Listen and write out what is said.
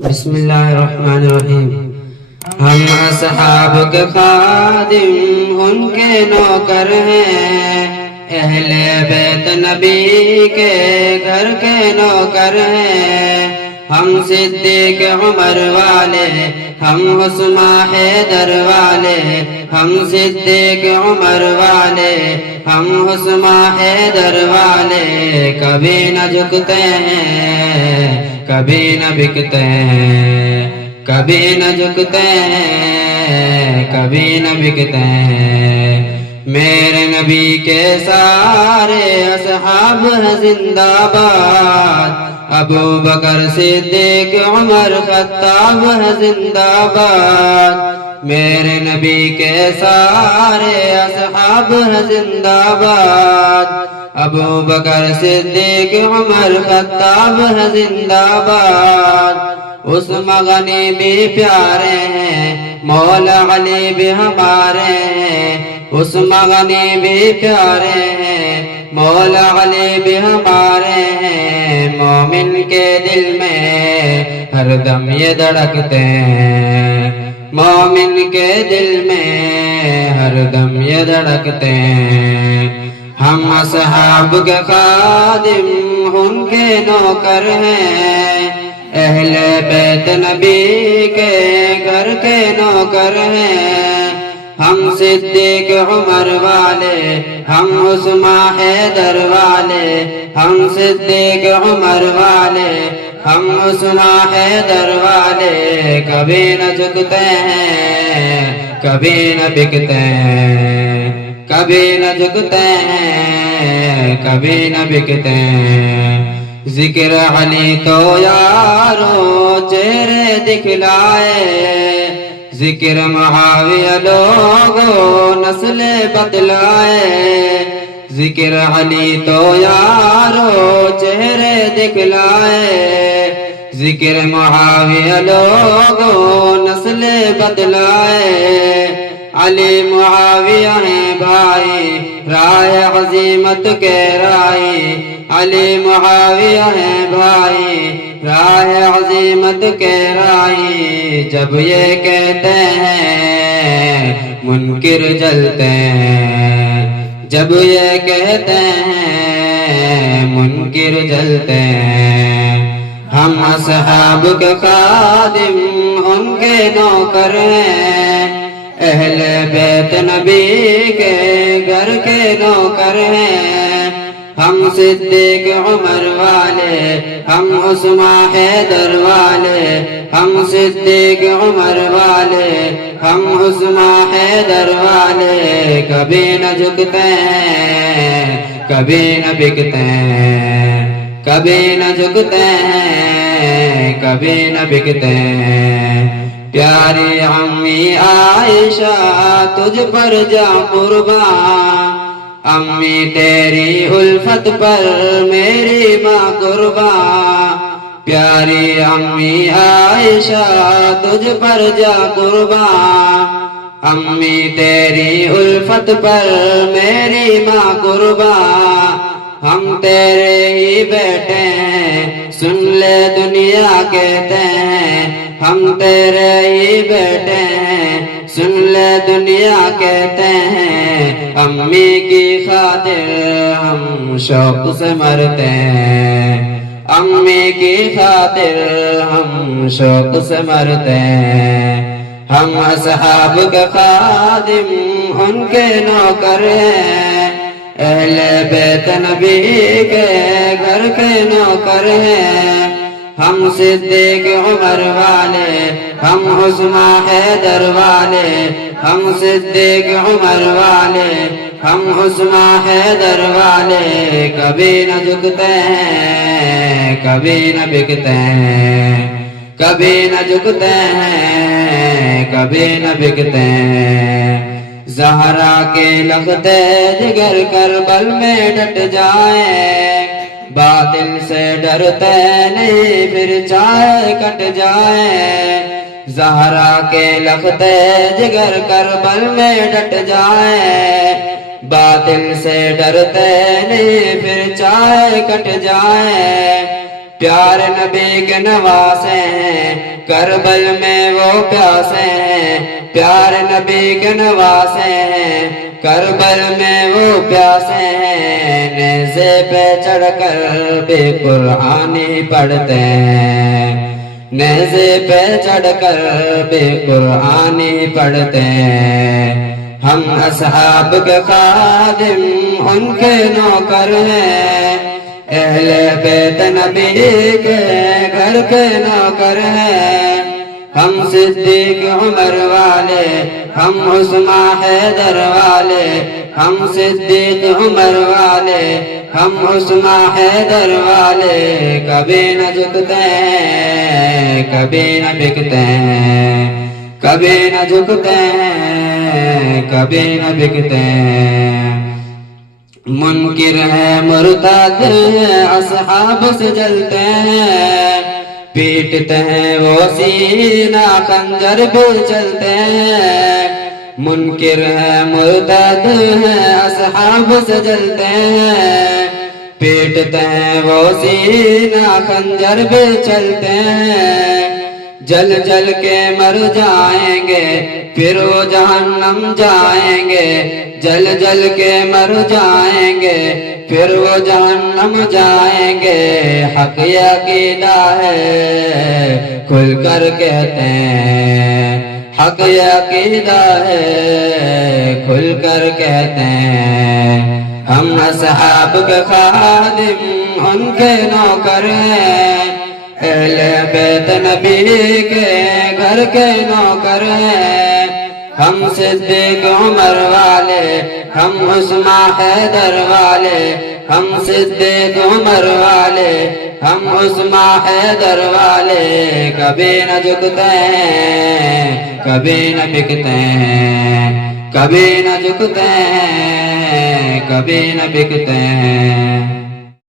بسم اللہ الرحمن الرحیم۔ ہم اصحاب کے خادم ان کے نوکر ہیں، اہل بیت نبی کے گھر کے نوکر ہیں۔ ہم صدیق عمر والے، ہم عثمان حیدر والے، ہم صدیق عمر والے، ہم عثمان حیدر والے، کبھی نہ جھکتے ہیں، کبھی نہ بکتے ہیں، کبھی نہ جھکتے ہیں، کبھی نہ بکتے ہیں۔ میرے نبی کے سارے اصحاب ہیں زندہ باد، ابو بکر صدیق عمر خطاب ہے زندہ باد۔ میرے نبی کے سارے اصحاب ہیں زندہ باد، ابو بکر صدیق عمر خطاب ہے زندہ باد۔ عثمان غنی بھی پیارے ہیں، مولا علی بھی ہمارے ہیں۔ عثمان غنی بھی پیارے ہیں، مولا علی بھی ہمارے ہیں۔ مومن کے دل میں ہر دم یہ دھڑکتے ہیں، مومن کے دل میں ہر دم یہ دھڑکتے ہیں۔ ہم اصحاب کے خادم ان کے نوکر ہیں، اہل بیت نبی کے گھر کے نوکر ہیں۔ ہم صدیق عمر والے، ہم عثمان حیدر والے، ہم صدیق عمر والے، ہم عثمان حیدر والے، کبھی نہ جھکتے ہیں، کبھی نہ بکتے ہیں، کبھی نہ جھکتے ہیں، کبھی نہ بکتے ہیں۔ ذکر علی تو یارو چہرے دکھلائے، ذکر معاویہ لوگو نسل بدلائے۔ ذکر علی تو یارو چہرے دکھلائے، ذکر معاویہ لوگو نسل بدلائے۔ علی معاویہ ہیں بھائی، رائے عظیمت کے رائی، علی معاویہ ہیں بھائی، راہ عظیمت کے رائی۔ جب یہ کہتے ہیں منکر جلتے ہیں، جب یہ کہتے ہیں منکر جلتے ہیں۔ ہم اصحاب کے خادم ان کے نوکر ہیں، اہل بیت نبی کے گھر کے نوکر ہیں۔ ہم صدیق عمر والے، ہم عثمان حیدر والے، ہم صدیق عمر والے، ہم عثمان حیدر والے، کبھی نہ جھکتے ہیں، کبھی نہ بکتے ہیں، کبھی نہ جھکتے ہیں، کبھی نہ بکتے ہیں۔ پیاری امی عائشہ تجھ پر جاں قربان، امی تیری الفت پر میری ماں قربان۔ پیاری امی عائشہ تجھ پر جاں قربان، امی تیری الفت پر میری ماں قربان۔ ہم تیرے ہی بیٹے ہیں، سن لے دنیا کہتے ہیں، ہم تیرے ہی بیٹے ہیں، سن لے دنیا کہتے ہیں۔ امی کی خاطر ہم شوق سے مرتے ہیں، امی کی خاطر ہم شوق سے مرتے ہیں۔ ہم اصحاب کے خادم ان کے نوکر ہیں، اہل بیت نبی کے گھر کے نوکر ہیں۔ ہم صدیق عمر والے، ہم عثمان حیدر والے، ہم صدیق عمر والے، ہم عثمان حیدر والے، کبھی نہ جھکتے ہیں، کبھی نہ بکتے ہیں، کبھی نہ جھکتے ہیں، کبھی نہ بکتے ہیں۔ زہرا کے لختے جگر کربل میں ڈٹ جائیں، باطل سے ڈرتے نہیں پھر چاہے کٹ جائیں۔ زہرا کے لختے جگر کربل میں ڈٹ جائیں، باطل سے ڈرتے نہیں پھر چاہے کٹ جائیں۔ پیار نبی کے نواسے ہیں، کربل میں وہ پیاسے ہیں پیار نبی کے نواسے ہیں کربل میں وہ پیاسے ہیں نیزے پہ چڑھ کر بھی قرآنی پڑھتے ہیں نیزے پہ چڑھ کر بھی قرآنی پڑھتے ہیں ہم اصحاب کے خادم ان کے نوکر ہیں اہل بیت نبی کے گھر کے نوکر ہیں ہم صدیق عمر والے ہم عثمان حیدر والے ہم صدیق عمر والے ہم عثمان حیدر والے کبھی نہ جھکتے ہیں کبھی نہ بکتے ہیں کبھی نہ جھکتے ہیں کبھی نہ بکتے ہیں منکر ہے مرتد ہیں اصحاب سے جلتے ہیں پیٹتے ہیں وہ سینہ خنجر بھی چلتے ہیں منکر ہے مرتد ہیں اصحاب سے جلتے ہیں پیٹتے ہیں وہ سینہ خنجر بھی چلتے ہیں جل جل کے مر جائیں گے پھر وہ جہنم جائیں گے جل جل کے مر جائیں گے پھر وہ جہنم جائیں گے حق عقیدہ ہے کھل کر کہتے ہیں حق عقیدہ ہے کھل کر کہتے ہیں ہم اصحاب کے خادم ان کے نوکر ہیں اہل بیت نبی کے گھر کے نوکر ہیں ہم صدیق عمر والے ہم عثمان حیدر والے ہم صدیق عمر والے ہم عثمان حیدر والے کبھی نہ جھکتے ہیں کبھی نہ بکتے ہیں کبھی نہ جھکتے ہیں کبھی نہ بکتے ہیں